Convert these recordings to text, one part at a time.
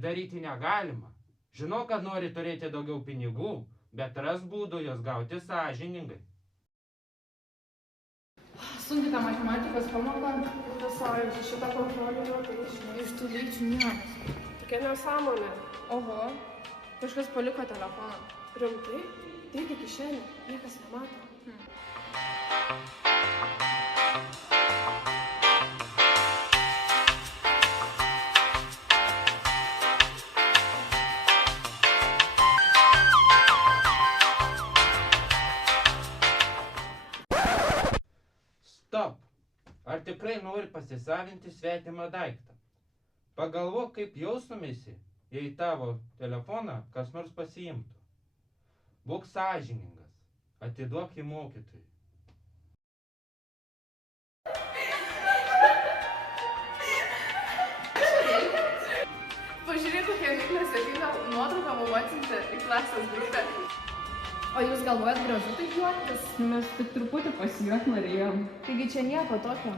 Taip daryti negalima. Žinau, kad nori turėti daugiau pinigų, bet ras būdų jos gauti sąžiningai. Sunkiai tą matematikos pamoką, profesorius, šitą kontrolį jau tai žinai. Iš tų lygčių niekas. Tokia nesąmonė. Oho, kažkas paliko telefoną. Rimtai? Taigi kišenė, niekas nemato. Stop! Ar tikrai nori pasisavinti svetimą daiktą? Pagalvok, kaip jaustumėsi, jei tavo telefoną kas nors pasiimtų. Būk sąžiningas, atiduok jį mokytojui. Pažiūrėk, kokia Miklė sėkminga nuotrauką mum atsiuntė į klasės grupę. O jūs galvojat gražu taip juoktis? Mes tik truputį pasijuok norėjom. Taigi čia nieko tokio.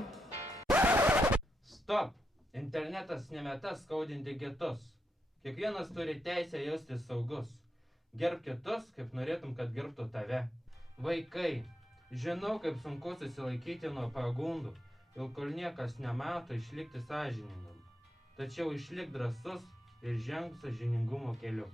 Stop! Internetas nemeta skaudinti kitus. Kiekvienas turi teisę jaustis saugus. Gerbk kitus, kaip norėtum, kad gerbtų tave. Vaikai, žinau, kaip sunku susilaikyti nuo pagundų ir kol niekas nemato išlikti sąžiningam. Tačiau išlik drąsus ir ženk sąžiningumo keliu.